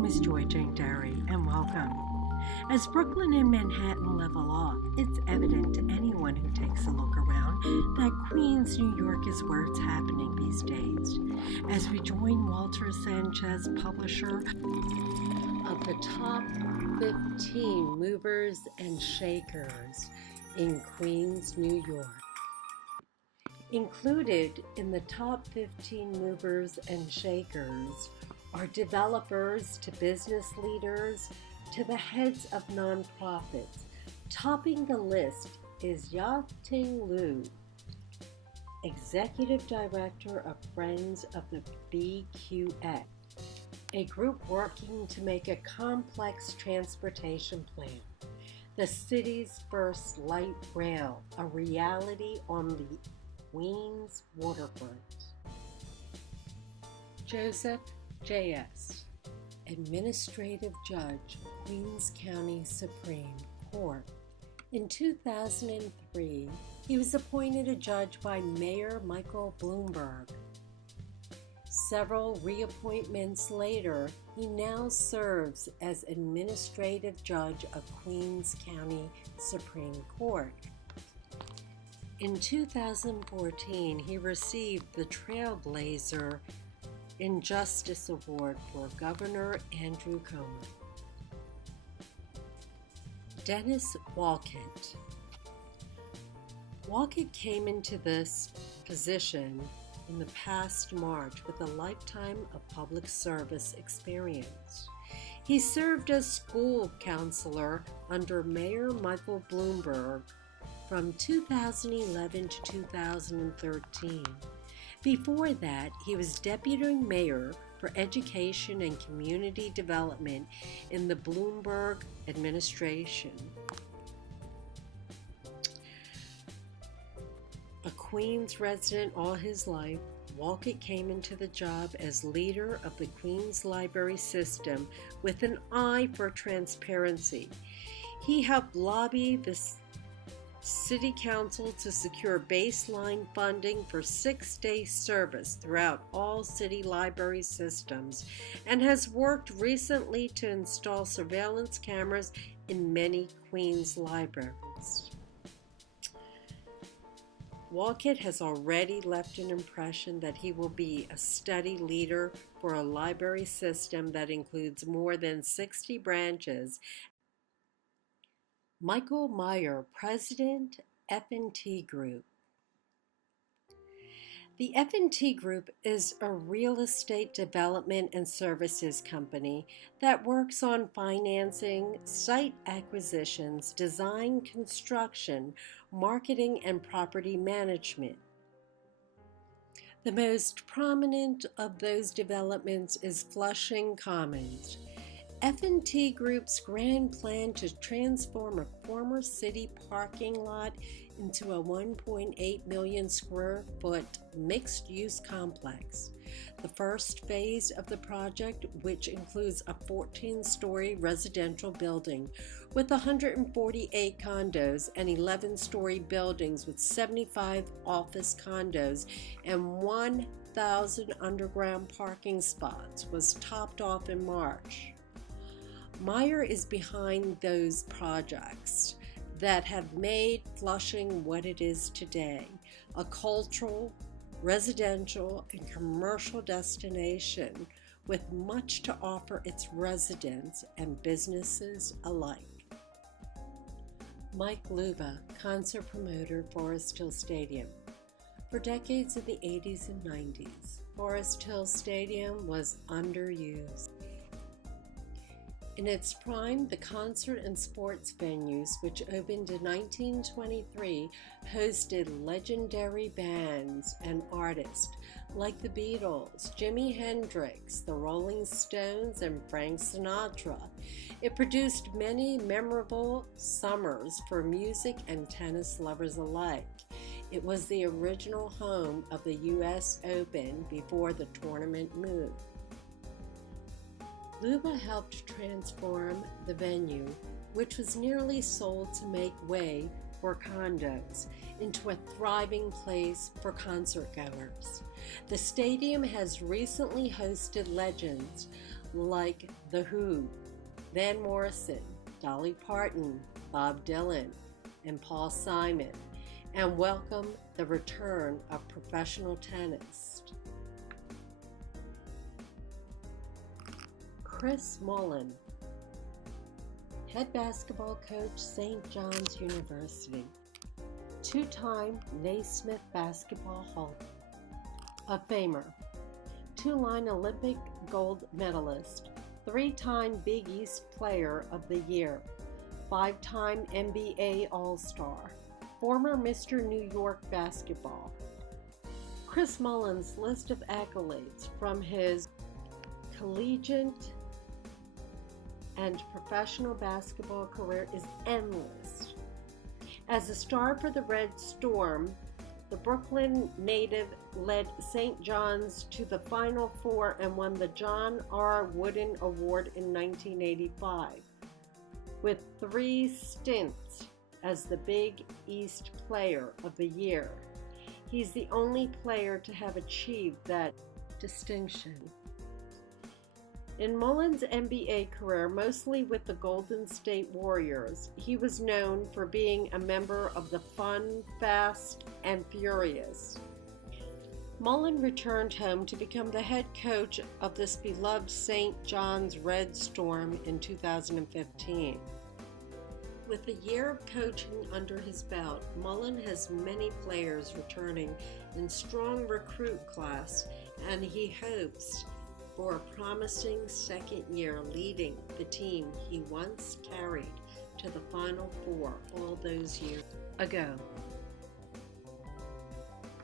name is Joy Jane Derry, and welcome. As Brooklyn and Manhattan level off, it's evident to anyone who takes a look around that Queens, New York is where it's happening these days. As we join Walter Sanchez, publisher of the top 15 movers and shakers in Queens, New York. Included in the top 15 movers and shakers are developers to business leaders to the heads of nonprofits. Topping the list is ya-Ting Luba, Executive Director of Friends of the BQX, a group working to make a complex transportation plan, the city's first light rail, a reality on the Queens waterfront. Joseph J.S., Administrative Judge, Queens County Supreme Court. In 2003, he was appointed a judge by Mayor Michael Bloomberg. Several reappointments later, he now serves as Administrative Judge of Queens County Supreme Court. In 2014, he received the Trailblazer Injustice Award for Governor Andrew Cuomo. Dennis Wolcott. Wolcott came into this position in the past March with a lifetime of public service experience. He served as school counselor under Mayor Michael Bloomberg from 2011 to 2013. Before that, he was deputy mayor for education and community development in the Bloomberg administration. A Queens resident all his life, Wolcott came into the job as leader of the Queens Library System with an eye for transparency. He helped lobby the City Council to secure baseline funding for 6-day service throughout all city library systems and has worked recently to install surveillance cameras in many Queens libraries. Wolcott has already left an impression that he will be a steady leader for a library system that includes more than 60 branches. Michael Meyer, President, F&T Group. The F&T Group is a real estate development and services company that works on financing, site acquisitions, design, construction, marketing, and property management. The most prominent of those developments is Flushing Commons. F&T Group's grand plan to transform a former city parking lot into a 1.8 million square foot mixed-use complex. The first phase of the project, which includes a 14-story residential building with 148 condos and 11-story buildings with 75 office condos and 1,000 underground parking spots, was topped off in March. Meyer is behind those projects that have made Flushing what it is today, a cultural, residential, and commercial destination with much to offer its residents and businesses alike. Mike Luba, concert promoter, Forest Hill Stadium. For decades in the 80s and 90s, Forest Hill Stadium was underused. In its prime, the concert and sports venues, which opened in 1923, hosted legendary bands and artists like the Beatles, Jimi Hendrix, the Rolling Stones, and Frank Sinatra. It produced many memorable summers for music and tennis lovers alike. It was the original home of the U.S. Open before the tournament moved. Luba helped transform the venue, which was nearly sold to make way for condos, into a thriving place for concertgoers. The stadium has recently hosted legends like The Who, Van Morrison, Dolly Parton, Bob Dylan, and Paul Simon, and welcome the return of professional tennis. Chris Mullin, head basketball coach, St. John's University, two-time Naismith Basketball Hall of Famer, two-line Olympic gold medalist, three-time Big East Player of the Year, five-time NBA All-Star, former Mr. New York Basketball. Chris Mullin's list of accolades from his collegiate and professional basketball career is endless. As a star for the Red Storm, the Brooklyn native led St. John's to the Final Four and won the John R. Wooden Award in 1985, with 3 stints as the Big East Player of the Year. He's the only player to have achieved that distinction. In Mullin's NBA career, mostly with the Golden State Warriors, he was known for being a member of the Fun, Fast, and Furious. Mullin returned home to become the head coach of this beloved St. John's Red Storm in 2015. With a year of coaching under his belt, Mullin has many players returning in strong recruit class, and he hopes for a promising second year leading the team he once carried to the Final Four all those years ago.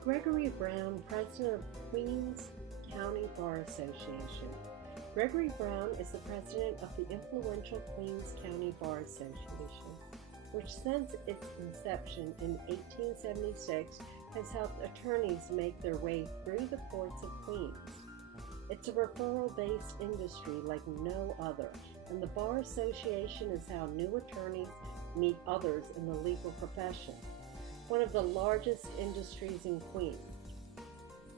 Gregory Brown, president of Queens County Bar Association. Gregory Brown is the president of the influential Queens County Bar Association, which since its inception in 1876 has helped attorneys make their way through the courts of Queens. It's a referral-based industry like no other, and the Bar Association is how new attorneys meet others in the legal profession, one of the largest industries in Queens.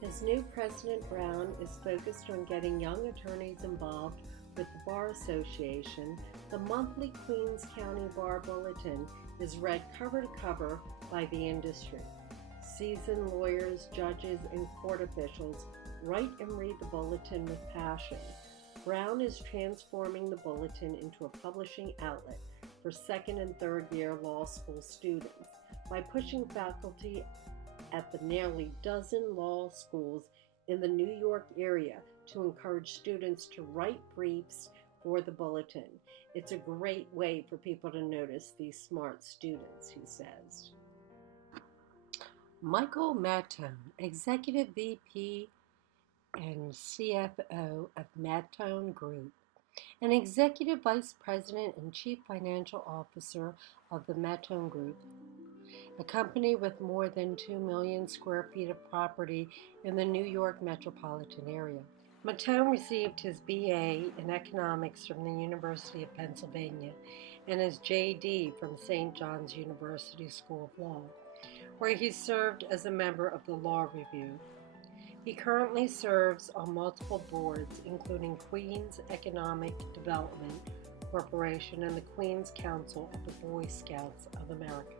His new president, Brown, is focused on getting young attorneys involved with the Bar Association. The monthly Queens County Bar Bulletin is read cover to cover by the industry. Seasoned lawyers, judges, and court officials write and read the bulletin with passion. Brown is transforming the bulletin into a publishing outlet for second and third year law school students by pushing faculty at the nearly dozen law schools in the New York area to encourage students to write briefs for the bulletin. It's a great way for people to notice these smart students, he says. Michael Mattel, Executive VP and CFO of Mattel Group, and Executive Vice President and Chief Financial Officer of the Mattel Group, a company with more than 2 million square feet of property in the New York metropolitan area. Mattel received his BA in economics from the University of Pennsylvania and his JD from St. John's University School of Law, where he served as a member of the Law Review. He currently serves on multiple boards, including Queens Economic Development Corporation and the Queens Council of the Boy Scouts of America.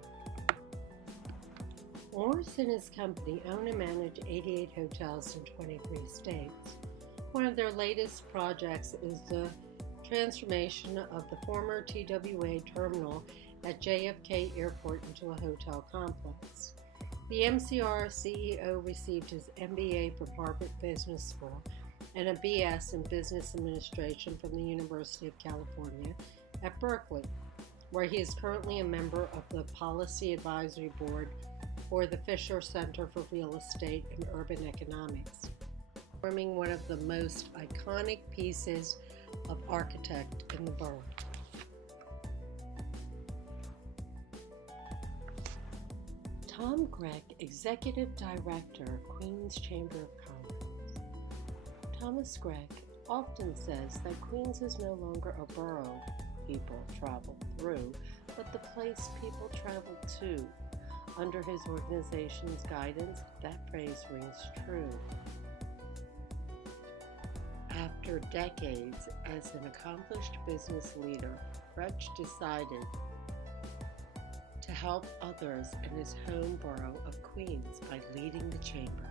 Morris and his company own and manage 88 hotels in 23 states. One of their latest projects is the transformation of the former TWA terminal at JFK Airport into a hotel complex. The MCR CEO received his MBA from Harvard Business School and a BS in Business Administration from the University of California at Berkeley, where he is currently a member of the Policy Advisory Board for the Fisher Center for Real Estate and Urban Economics, forming one of the most iconic pieces of architect in the borough. Tom Gregg, Executive Director, Queens Chamber of Commerce. Thomas Gregg often says that Queens is no longer a borough people travel through, but the place people travel to. Under his organization's guidance, that phrase rings true. After decades as an accomplished business leader, Fretch decided to help others in his home borough of Queens by leading the chamber.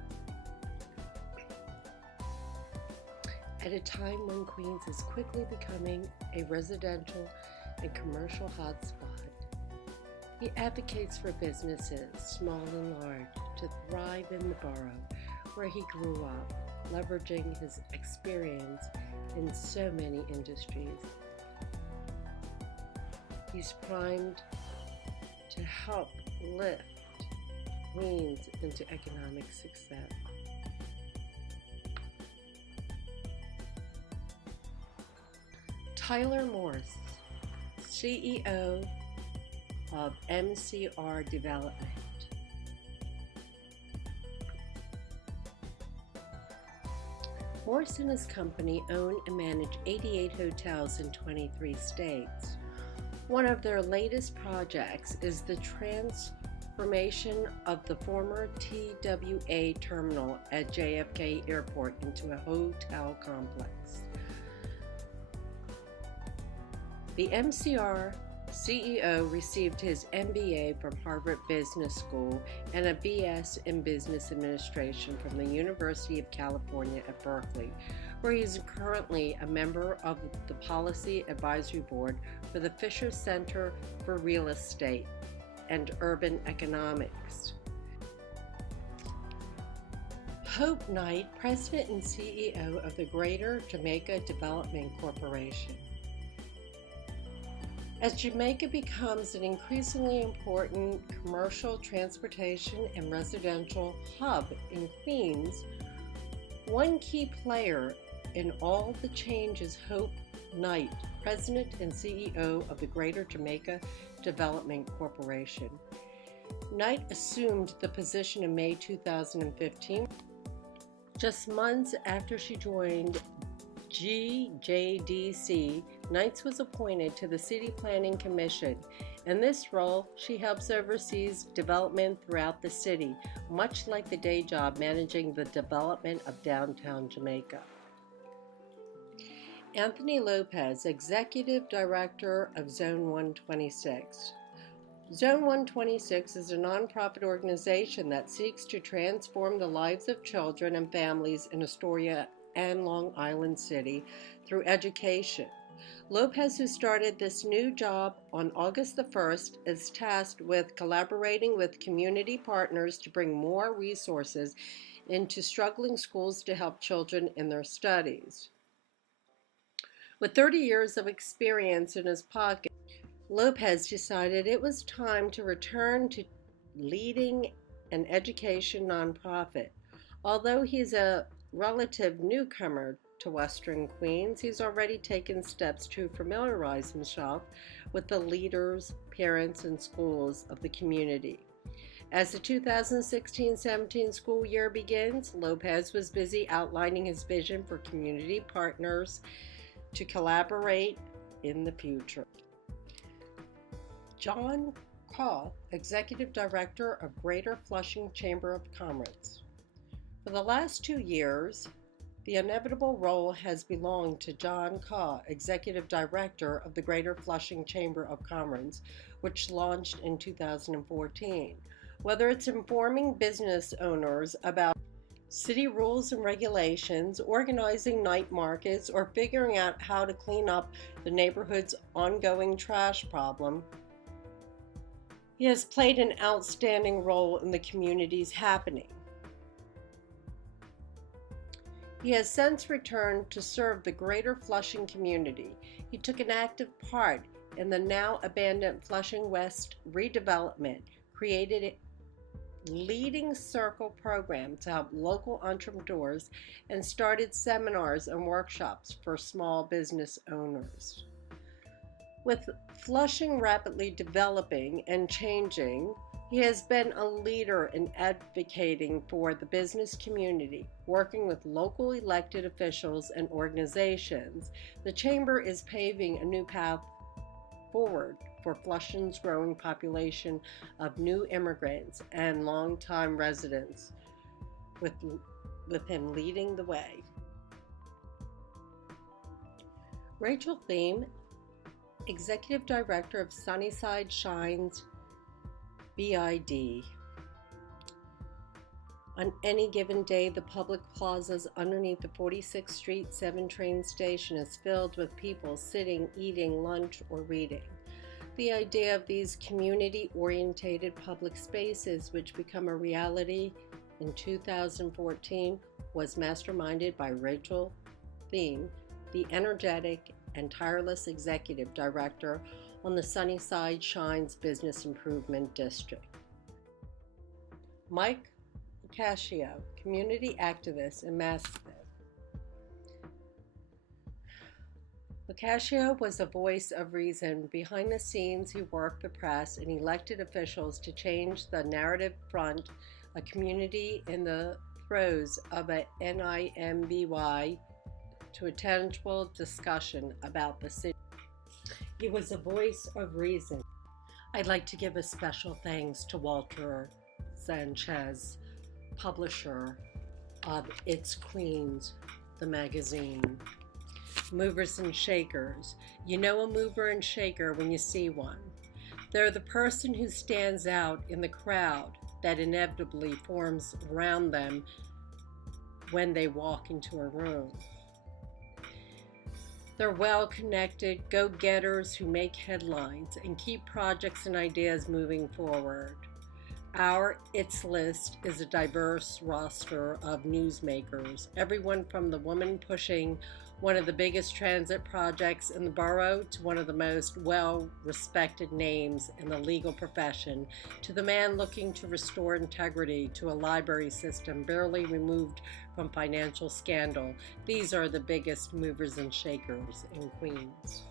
At a time when Queens is quickly becoming a residential and commercial hotspot, he advocates for businesses, small and large, to thrive in the borough where he grew up, leveraging his experience in so many industries. He's primed to help lift Queens into economic success. Tyler Morse, CEO of MCR Development. Morse and his company own and manage 88 hotels in 23 states. One of their latest projects is the transformation of the former TWA terminal at JFK Airport into a hotel complex. The MCR CEO received his MBA from Harvard Business School and a BS in Business Administration from the University of California at Berkeley, where he is currently a member of the Policy Advisory Board for the Fisher Center for Real Estate and Urban Economics. Hope Knight, President and CEO of the Greater Jamaica Development Corporation. As Jamaica becomes an increasingly important commercial, transportation, and residential hub in Queens, one key player in all the change is Hope Knight, President and CEO of the Greater Jamaica Development Corporation. Knight assumed the position in May 2015, just months after she joined GJDC. Knight was appointed to the City Planning Commission. In this role, she helps oversee development throughout the city, much like the day job managing the development of downtown Jamaica. Anthony Lopez, Executive Director of Zone 126. Zone 126 is a nonprofit organization that seeks to transform the lives of children and families in Astoria and Long Island City through education. Lopez, who started this new job on August the 1st, is tasked with collaborating with community partners to bring more resources into struggling schools to help children in their studies. With 30 years of experience in his pocket, Lopez decided it was time to return to leading an education nonprofit. Although he's a relative newcomer to Western Queens, he's already taken steps to familiarize himself with the leaders, parents, and schools of the community. As the 2016-17 school year begins, Lopez was busy outlining his vision for community partners to collaborate in the future. John Kaw, Executive Director of Greater Flushing Chamber of Commerce. For the last 2 years, the inevitable role has belonged to John Kaw, Executive Director of the Greater Flushing Chamber of Commerce, which launched in 2014. Whether it's informing business owners about city rules and regulations, organizing night markets, or figuring out how to clean up the neighborhood's ongoing trash problem, he has played an outstanding role in the community's happening. He has since returned to serve the Greater Flushing community. He took an active part in the now abandoned Flushing West redevelopment, created a leading circle program to help local entrepreneurs, and started seminars and workshops for small business owners. With Flushing rapidly developing and changing, he has been a leader in advocating for the business community, working with local elected officials and organizations. The Chamber is paving a new path forward for Flushing's growing population of new immigrants and longtime residents, with him leading the way. Rachel Thiem, Executive Director of Sunnyside Shines BID. On any given day, the public plazas underneath the 46th Street 7 train station is filled with people sitting, eating lunch, or reading. The idea of these community-oriented public spaces, which become a reality in 2014, was masterminded by Rachel Thiem, the energetic and tireless Executive Director on the Sunnyside Shines Business Improvement District. Mike Kashia, community activist in Massachusetts. Kashia was a voice of reason. Behind the scenes, he worked the press and elected officials to change the narrative front a community in the throes of a NIMBY to a tangible discussion about the city. He was a voice of reason. I'd like to give a special thanks to Walter Sanchez, publisher of It's Queens, the magazine. Movers and shakers. You know a mover and shaker when you see one. They're the person who stands out in the crowd that inevitably forms around them when they walk into a room. They're well-connected go-getters who make headlines and keep projects and ideas moving forward. Our It's list is a diverse roster of newsmakers, everyone from the woman pushing one of the biggest transit projects in the borough to one of the most well-respected names in the legal profession, to the man looking to restore integrity to a library system barely removed from financial scandal. These are the biggest movers and shakers in Queens.